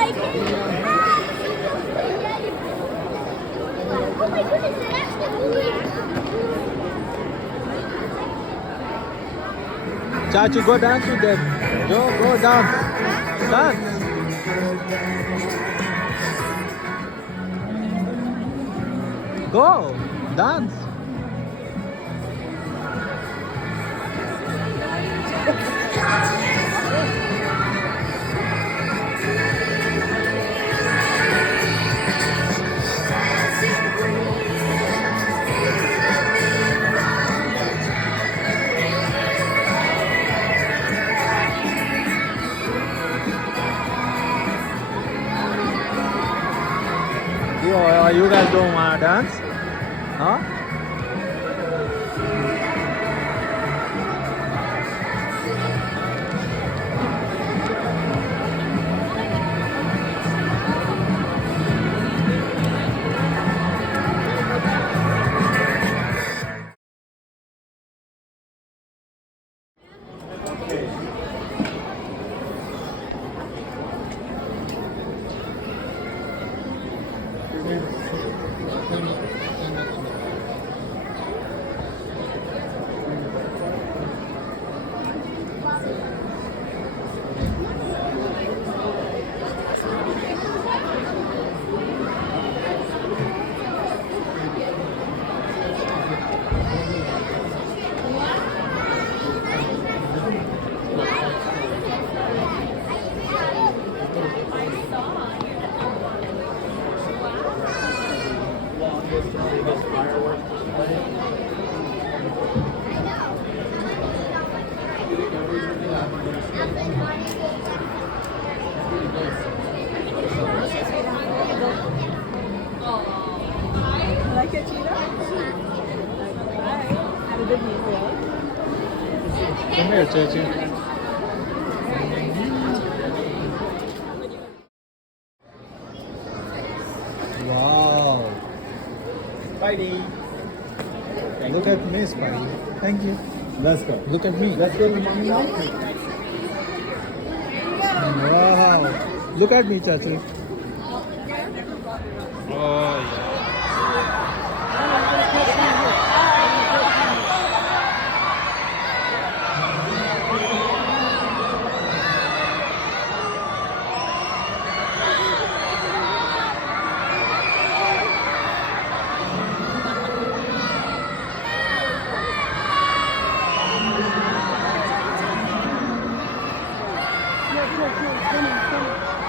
I can. Oh my goodness, they're actually moving. Chachu, go dance with them. Go dance. Dance. Go. Dance. You guys don't want to dance? Huh? Like it, Cheetah? Bye. Have a good meal. Come here, Chachu. Wow. Spidey. Look at me, Spidey. Thank you. Let's go. Look at me. Let's go to mommy now. Wow. Look at me, Chachu. Oh, yeah. Come on.